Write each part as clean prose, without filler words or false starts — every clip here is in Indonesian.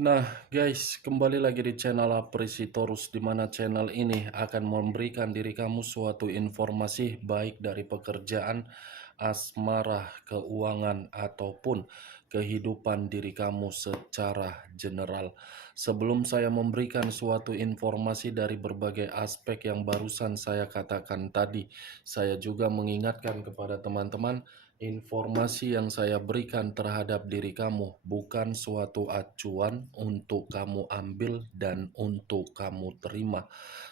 Nah, guys, kembali lagi di channel Apresitorus, di mana channel ini akan memberikan diri kamu suatu informasi baik dari pekerjaan, asmara, keuangan, ataupun kehidupan diri kamu secara general. Sebelum saya memberikan suatu informasi dari berbagai aspek yang barusan saya katakan tadi, saya juga mengingatkan kepada teman-teman, informasi yang saya berikan terhadap diri kamu bukan suatu acuan untuk kamu ambil dan untuk kamu terima.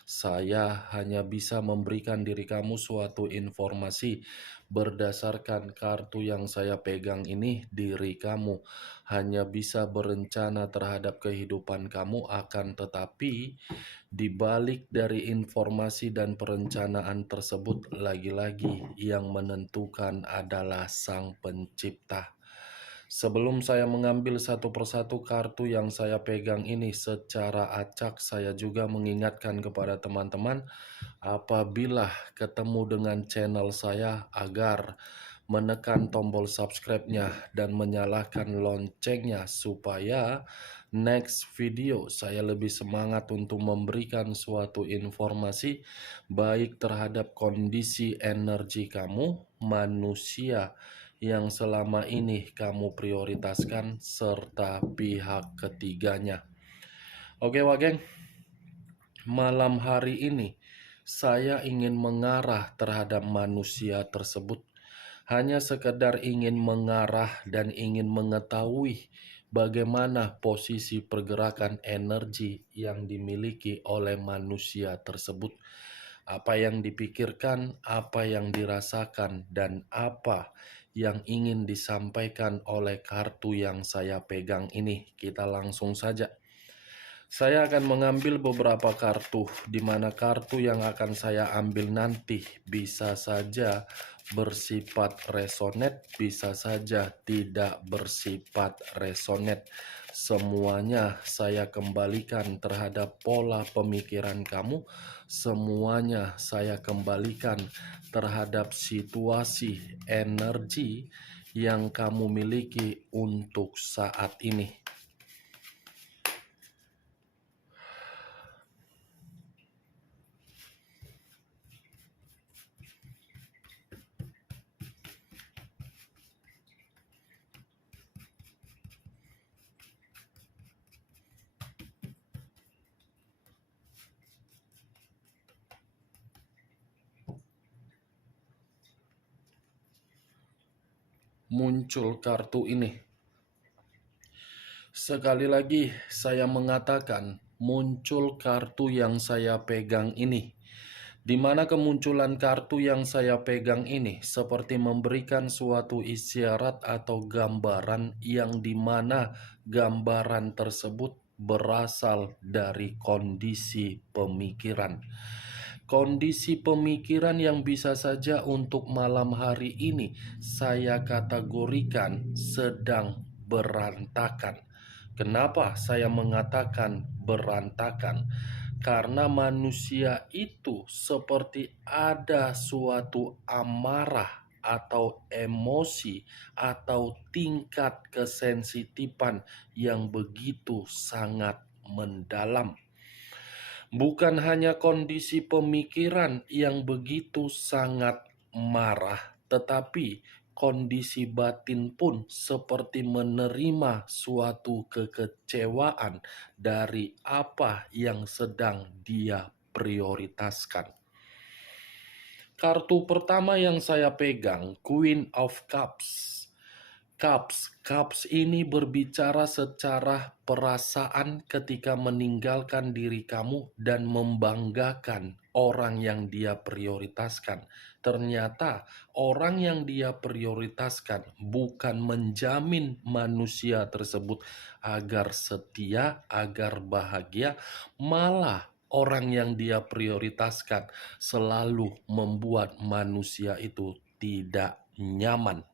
Saya hanya bisa memberikan diri kamu suatu informasi berdasarkan kartu yang saya pegang ini. Diri kamu hanya bisa berencana terhadap kehidupan kamu, akan tetapi di balik dari informasi dan perencanaan tersebut, lagi-lagi yang menentukan adalah Sang Pencipta. Sebelum saya mengambil satu persatu kartu yang saya pegang ini secara acak, saya juga mengingatkan kepada teman-teman, apabila ketemu dengan channel saya, agar menekan tombol subscribe-nya dan menyalakan loncengnya supaya next video saya lebih semangat untuk memberikan suatu informasi baik terhadap kondisi energi kamu, manusia yang selama ini kamu prioritaskan, serta pihak ketiganya. Oke, Wageng, malam hari ini saya ingin mengarah terhadap manusia tersebut. Hanya sekedar ingin mengarah dan ingin mengetahui bagaimana posisi pergerakan energi yang dimiliki oleh manusia tersebut. Apa yang dipikirkan, apa yang dirasakan, dan apa yang ingin disampaikan oleh kartu yang saya pegang ini. Kita langsung saja. Saya akan mengambil beberapa kartu, di mana kartu yang akan saya ambil nanti bisa saja bersifat resonate, bisa saja tidak bersifat resonate. Semuanya saya kembalikan terhadap pola pemikiran kamu, semuanya saya kembalikan terhadap situasi energi yang kamu miliki untuk saat ini. Muncul kartu ini. Sekali lagi saya mengatakan, muncul kartu yang saya pegang ini. Di mana kemunculan kartu yang saya pegang ini seperti memberikan suatu isyarat atau gambaran, yang dimana gambaran tersebut berasal dari kondisi pemikiran. Kondisi pemikiran yang bisa saja untuk malam hari ini saya kategorikan sedang berantakan. Kenapa saya mengatakan berantakan? Karena manusia itu seperti ada suatu amarah atau emosi atau tingkat kesensitifan yang begitu sangat mendalam. Bukan hanya kondisi pemikiran yang begitu sangat marah, tetapi kondisi batin pun seperti menerima suatu kekecewaan dari apa yang sedang dia prioritaskan. Kartu pertama yang saya pegang, Queen of Cups. Cups ini berbicara secara perasaan ketika meninggalkan diri kamu dan membanggakan orang yang dia prioritaskan. Ternyata orang yang dia prioritaskan bukan menjamin manusia tersebut agar setia, agar bahagia, malah orang yang dia prioritaskan selalu membuat manusia itu tidak nyaman.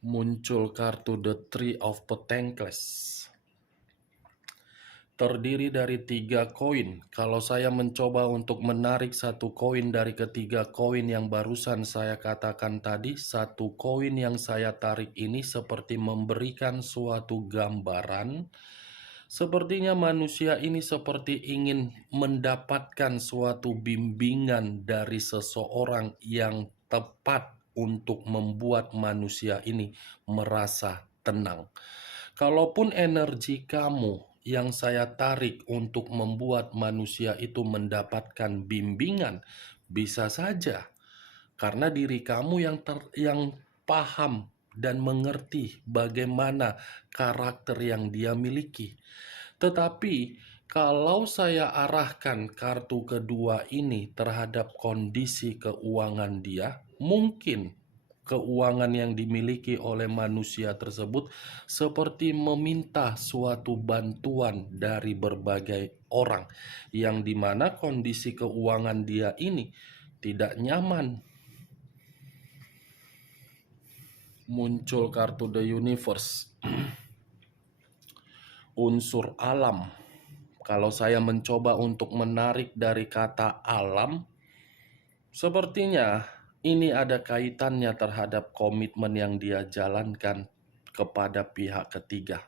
Muncul kartu The Three of Pentacles. terdiri dari 3 koin. Kalau saya mencoba untuk menarik satu koin dari ketiga koin yang barusan saya katakan tadi, satu koin yang saya tarik ini seperti memberikan suatu gambaran. Sepertinya manusia ini seperti ingin mendapatkan suatu bimbingan dari seseorang yang tepat untuk membuat manusia ini merasa tenang. Kalaupun energi kamu yang saya tarik untuk membuat manusia itu mendapatkan bimbingan, bisa saja karena diri kamu yang paham dan mengerti bagaimana karakter yang dia miliki. Tetapi kalau saya arahkan kartu kedua ini terhadap kondisi keuangan dia, mungkin keuangan yang dimiliki oleh manusia tersebut seperti meminta suatu bantuan dari berbagai orang, yang dimana kondisi keuangan dia ini tidak nyaman. Muncul kartu The Universe, unsur alam. Kalau saya mencoba untuk menarik dari kata alam, sepertinya ini ada kaitannya terhadap komitmen yang dia jalankan kepada pihak ketiga.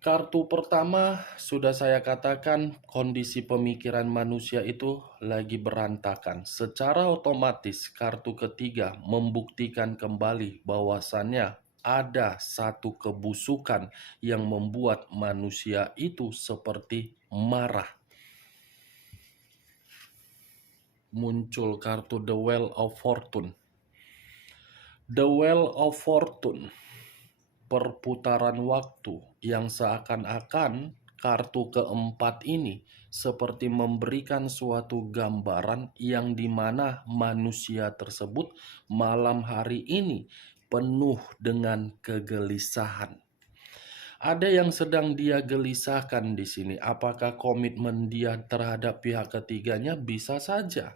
Kartu pertama sudah saya katakan, kondisi pemikiran manusia itu lagi berantakan. Secara otomatis kartu ketiga membuktikan kembali bahwasannya ada satu kebusukan yang membuat manusia itu seperti marah. Muncul kartu The Wheel of Fortune. The Wheel of Fortune, perputaran waktu yang seakan-akan kartu keempat ini seperti memberikan suatu gambaran yang dimana manusia tersebut malam hari ini penuh dengan kegelisahan. Ada yang sedang dia gelisahkan di sini. Apakah komitmen dia terhadap pihak ketiganya? Bisa saja.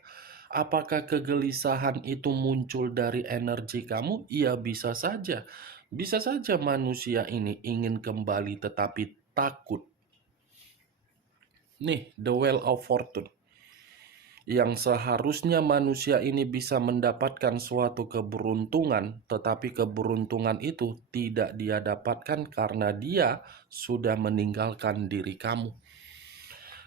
Apakah kegelisahan itu muncul dari energi kamu? Iya, bisa saja. Bisa saja manusia ini ingin kembali tetapi takut. Nih, The Wheel of Fortune. Yang seharusnya manusia ini bisa mendapatkan suatu keberuntungan, tetapi keberuntungan itu tidak dia dapatkan karena dia sudah meninggalkan diri kamu.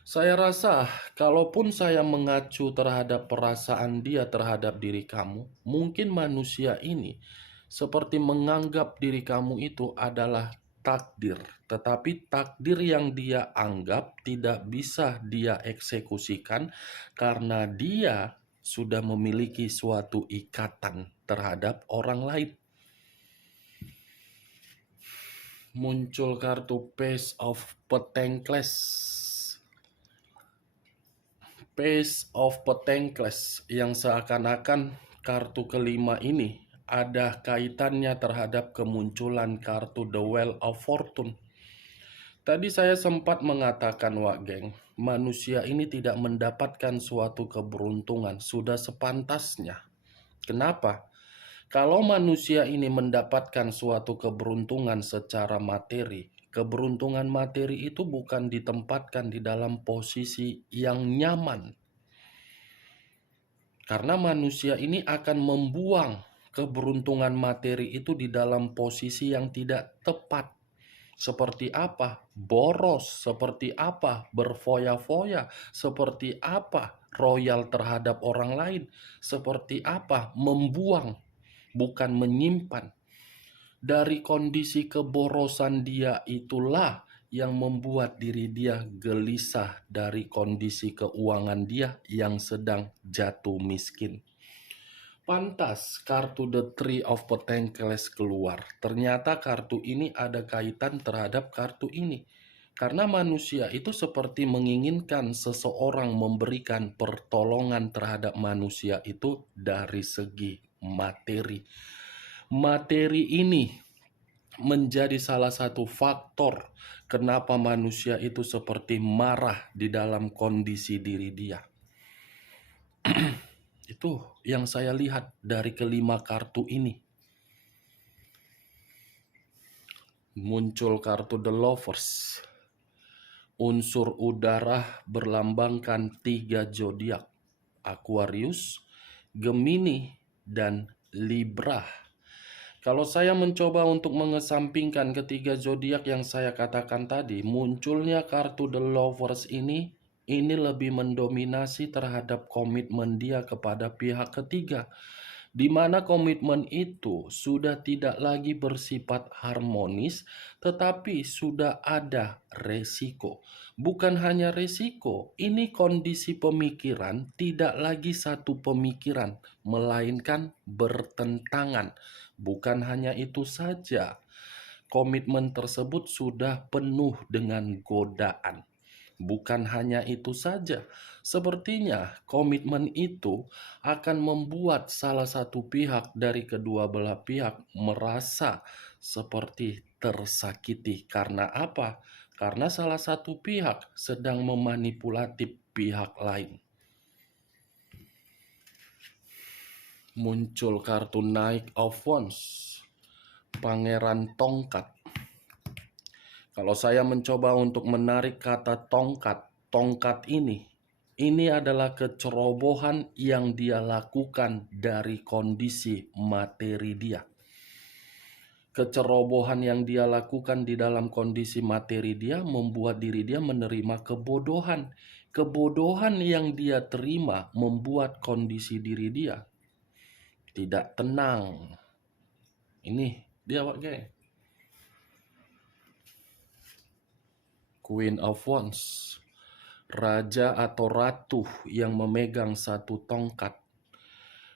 Saya rasa, kalaupun saya mengacu terhadap perasaan dia terhadap diri kamu, mungkin manusia ini seperti menganggap diri kamu itu adalah takdir, tetapi takdir yang dia anggap tidak bisa dia eksekusikan karena dia sudah memiliki suatu ikatan terhadap orang lain. Muncul kartu Page of Pentacles. Page of Pentacles yang seakan-akan kartu kelima ini ada kaitannya terhadap kemunculan kartu The Wheel of Fortune. Tadi saya sempat mengatakan, Wak Geng, manusia ini tidak mendapatkan suatu keberuntungan, sudah sepantasnya. Kenapa? Kalau manusia ini mendapatkan suatu keberuntungan secara materi, keberuntungan materi itu bukan ditempatkan di dalam posisi yang nyaman. Karena manusia ini akan membuang keberuntungan materi itu di dalam posisi yang tidak tepat. Seperti apa? Boros. Seperti apa? Berfoya-foya. Seperti apa? Royal terhadap orang lain. Seperti apa? Membuang, bukan menyimpan. Dari kondisi keborosan dia itulah yang membuat diri dia gelisah dari kondisi keuangan dia yang sedang jatuh miskin. Pantas kartu The Three of Pentacles keluar. Ternyata kartu ini ada kaitan terhadap kartu ini. Karena manusia itu seperti menginginkan seseorang memberikan pertolongan terhadap manusia itu dari segi materi. Materi ini menjadi salah satu faktor kenapa manusia itu seperti marah di dalam kondisi diri dia. Itu yang saya lihat dari kelima kartu ini. Muncul kartu The Lovers. Unsur udara berlambangkan 3 zodiak: Aquarius, Gemini, dan Libra. Kalau saya mencoba untuk mengesampingkan ketiga zodiak yang saya katakan tadi, munculnya kartu The Lovers ini lebih mendominasi terhadap komitmen dia kepada pihak ketiga, di mana komitmen itu sudah tidak lagi bersifat harmonis, tetapi sudah ada resiko. Bukan hanya resiko, ini kondisi pemikiran tidak lagi satu pemikiran, melainkan bertentangan. Bukan hanya itu saja, komitmen tersebut sudah penuh dengan godaan. Bukan hanya itu saja, sepertinya komitmen itu akan membuat salah satu pihak dari kedua belah pihak merasa seperti tersakiti. Karena apa? Karena salah satu pihak sedang memanipulatif pihak lain. Muncul kartu Knight of Wands, Pangeran Tongkat. Kalau saya mencoba untuk menarik kata tongkat ini adalah kecerobohan yang dia lakukan dari kondisi materi dia. Kecerobohan yang dia lakukan di dalam kondisi materi dia membuat diri dia menerima kebodohan. Kebodohan yang dia terima membuat kondisi diri dia tidak tenang. Ini dia, Pak Geng. Queen of Wands, raja atau ratu yang memegang satu tongkat.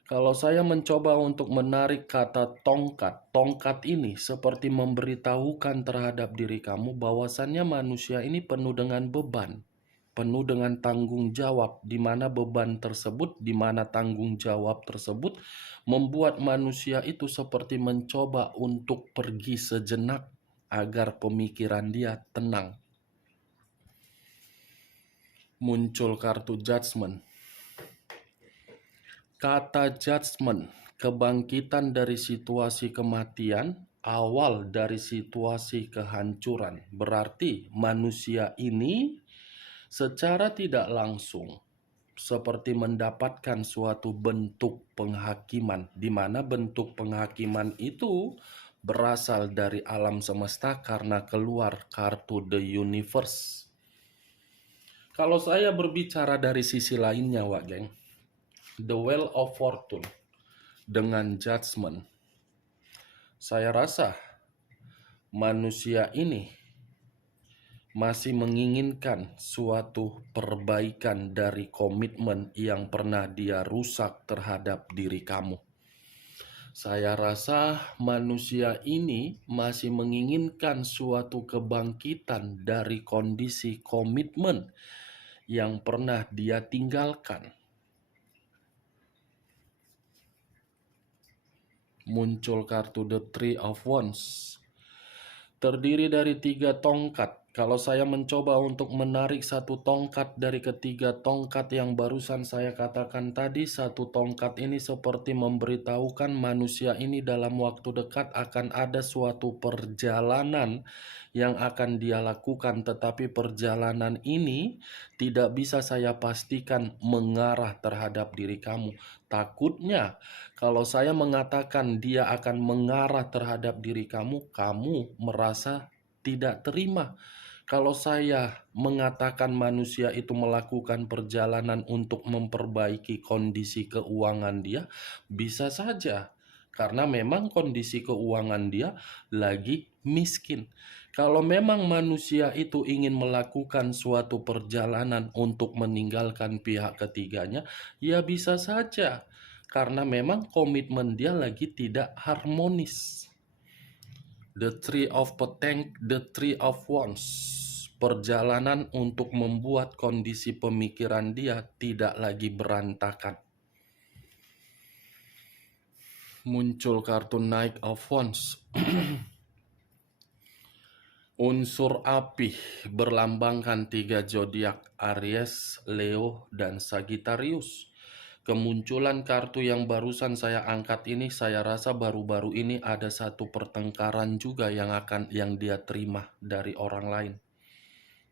Kalau saya mencoba untuk menarik kata tongkat ini seperti memberitahukan terhadap diri kamu bahwasannya manusia ini penuh dengan beban, penuh dengan tanggung jawab, di mana beban tersebut, di mana tanggung jawab tersebut membuat manusia itu seperti mencoba untuk pergi sejenak agar pemikiran dia tenang. Muncul kartu Judgment. Kata judgment, kebangkitan dari situasi kematian, awal dari situasi kehancuran. Berarti manusia ini secara tidak langsung seperti mendapatkan suatu bentuk penghakiman, di mana bentuk penghakiman itu berasal dari alam semesta karena keluar kartu The Universe. Kalau saya berbicara dari sisi lainnya, Wak Geng, The Wheel of Fortune dengan Judgment, saya rasa manusia ini masih menginginkan suatu perbaikan dari komitmen yang pernah dia rusak terhadap diri kamu. Saya rasa manusia ini masih menginginkan suatu kebangkitan dari kondisi komitmen yang pernah dia tinggalkan. Muncul kartu The Three of Wands, terdiri dari 3 tongkat. Kalau saya mencoba untuk menarik satu tongkat dari ketiga tongkat yang barusan saya katakan tadi, satu tongkat ini seperti memberitahukan manusia ini dalam waktu dekat akan ada suatu perjalanan yang akan dia lakukan, tetapi perjalanan ini tidak bisa saya pastikan mengarah terhadap diri kamu. Takutnya kalau saya mengatakan dia akan mengarah terhadap diri kamu, kamu merasa tidak terima. Kalau saya mengatakan manusia itu melakukan perjalanan untuk memperbaiki kondisi keuangan dia, bisa saja. Karena memang kondisi keuangan dia lagi miskin. Kalau memang manusia itu ingin melakukan suatu perjalanan untuk meninggalkan pihak ketiganya, ya bisa saja. Karena memang komitmen dia lagi tidak harmonis. The Three of Pentacles, The Three of Wands, perjalanan untuk membuat kondisi pemikiran dia tidak lagi berantakan. Muncul kartu Knight of Wands. Unsur api berlambangkan 3 zodiak, Aries, Leo, dan Sagittarius. Kemunculan kartu yang barusan saya angkat ini, saya rasa baru-baru ini ada satu pertengkaran juga yang dia terima dari orang lain.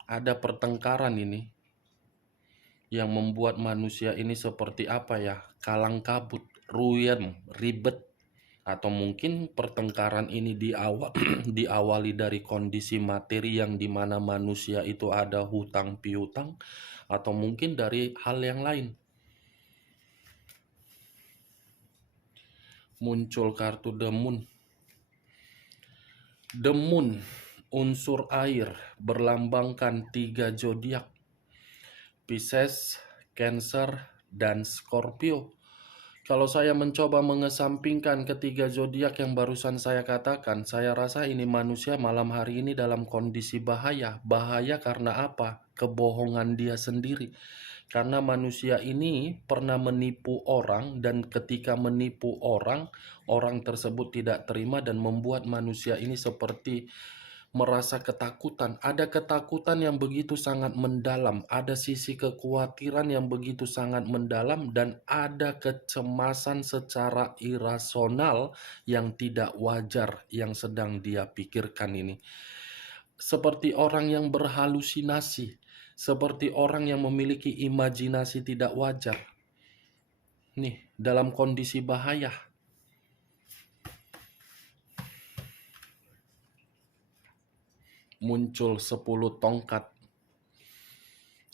ada pertengkaran ini yang membuat manusia ini seperti apa ya, kalang kabut, ruyen, ribet, atau mungkin pertengkaran ini diawali dari kondisi materi yang dimana manusia itu ada hutang piutang, atau mungkin dari hal yang lain. Muncul kartu The Moon. The Moon, unsur air, berlambangkan 3 zodiak, Pisces, Cancer, dan Scorpio. Kalau saya mencoba mengesampingkan ketiga zodiak yang barusan saya katakan, saya rasa ini manusia malam hari ini dalam kondisi bahaya. Bahaya karena apa? Kebohongan dia sendiri. Karena manusia ini pernah menipu orang, dan ketika menipu orang, orang tersebut tidak terima dan membuat manusia ini seperti merasa ketakutan. Ada ketakutan yang begitu sangat mendalam, ada sisi kekhawatiran yang begitu sangat mendalam, dan ada kecemasan secara irasional yang tidak wajar yang sedang dia pikirkan ini. Seperti orang yang berhalusinasi, seperti orang yang memiliki imajinasi tidak wajar. Nih, dalam kondisi bahaya. Muncul 10 tongkat.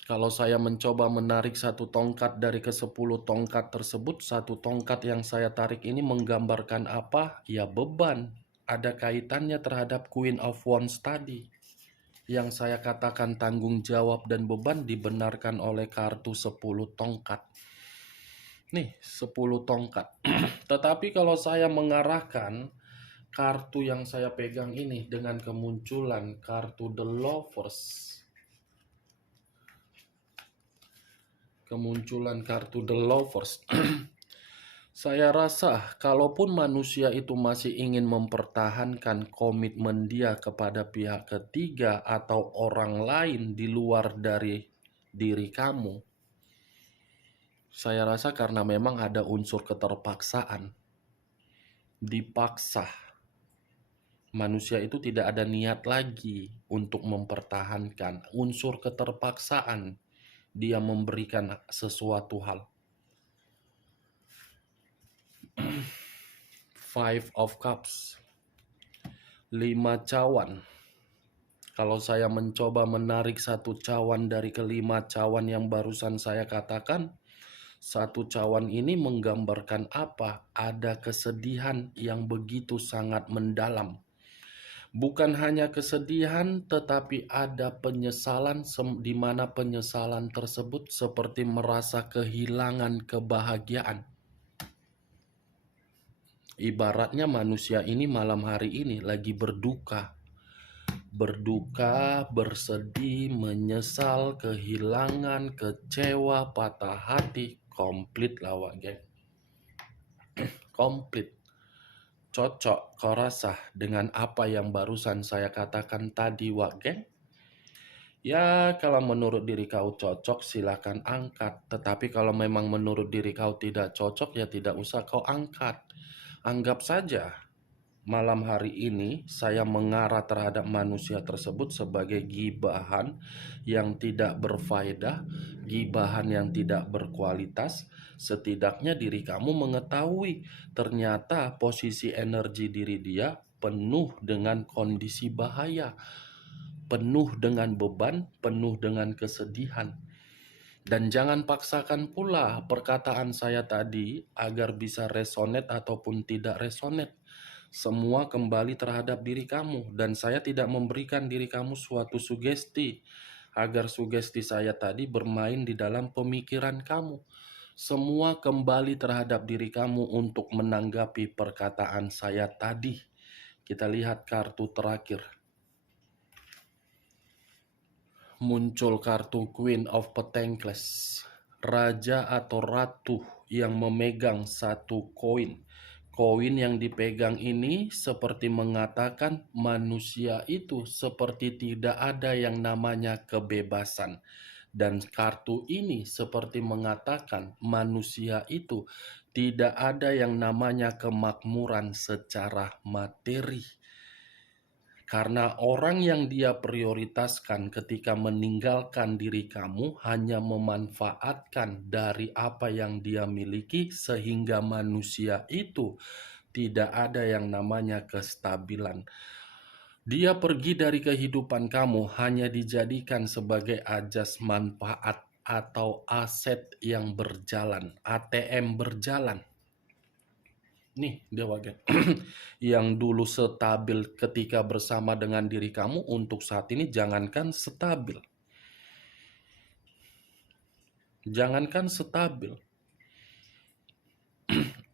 Kalau saya mencoba menarik satu tongkat dari ke-10 tongkat tersebut, satu tongkat yang saya tarik ini menggambarkan apa? Ya, beban. Ada kaitannya terhadap Queen of Wands tadi. Yang saya katakan tanggung jawab dan beban dibenarkan oleh kartu 10 tongkat. Nih, 10 tongkat. Tetapi kalau saya mengarahkan kartu yang saya pegang ini dengan kemunculan kartu The Lovers, saya rasa kalaupun manusia itu masih ingin mempertahankan komitmen dia kepada pihak ketiga atau orang lain di luar dari diri kamu, saya rasa karena memang ada unsur keterpaksaan. Dipaksa. Manusia itu tidak ada niat lagi untuk mempertahankan. Unsur keterpaksaan dia memberikan sesuatu hal. Five of Cups, 5 cawan. Kalau saya mencoba menarik satu cawan dari kelima cawan yang barusan saya katakan, satu cawan ini menggambarkan apa? Ada kesedihan yang begitu sangat mendalam. Bukan hanya kesedihan, tetapi ada penyesalan, di mana penyesalan tersebut seperti merasa kehilangan kebahagiaan. Ibaratnya manusia ini malam hari ini lagi berduka, bersedih, menyesal, kehilangan, kecewa, patah hati, komplit lah wak geng. Komplit. Cocok kau rasa dengan apa yang barusan saya katakan tadi wak geng? Ya, kalau menurut diri kau cocok silakan angkat. Tetapi kalau memang menurut diri kau tidak cocok, ya tidak usah kau angkat. Anggap saja malam hari ini saya mengarah terhadap manusia tersebut sebagai gibahan yang tidak berfaedah, gibahan yang tidak berkualitas. Setidaknya diri kamu mengetahui ternyata posisi energi diri dia penuh dengan kondisi bahaya, penuh dengan beban, penuh dengan kesedihan. Dan jangan paksakan pula perkataan saya tadi agar bisa resonate ataupun tidak resonate. Semua kembali terhadap diri kamu, dan saya tidak memberikan diri kamu suatu sugesti agar sugesti saya tadi bermain di dalam pemikiran kamu. Semua kembali terhadap diri kamu untuk menanggapi perkataan saya tadi. Kita lihat kartu terakhir. Muncul kartu Queen of Pentacles, raja atau ratu yang memegang satu koin. Koin yang dipegang ini seperti mengatakan manusia itu seperti tidak ada yang namanya kebebasan. Dan kartu ini seperti mengatakan manusia itu tidak ada yang namanya kemakmuran secara materi. Karena orang yang dia prioritaskan ketika meninggalkan diri kamu hanya memanfaatkan dari apa yang dia miliki, sehingga manusia itu tidak ada yang namanya kestabilan. Dia pergi dari kehidupan kamu hanya dijadikan sebagai ajas manfaat atau aset yang berjalan, ATM berjalan. Nih dia wagen. Yang dulu stabil ketika bersama dengan diri kamu, untuk saat ini jangankan stabil. Jangankan stabil.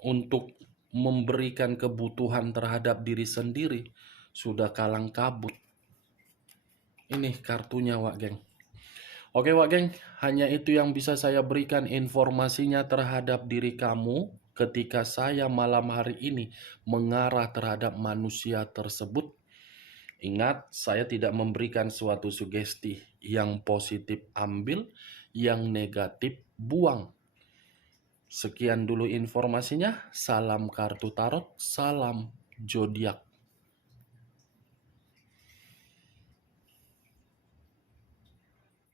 Untuk memberikan kebutuhan terhadap diri sendiri sudah kalang kabut. Ini kartunya, Wak Geng. Oke, Wak Geng, hanya itu yang bisa saya berikan informasinya terhadap diri kamu ketika saya malam hari ini mengarah terhadap manusia tersebut. Ingat, saya tidak memberikan suatu sugesti. Yang positif ambil, yang negatif buang. Sekian dulu informasinya. Salam kartu tarot, salam zodiak.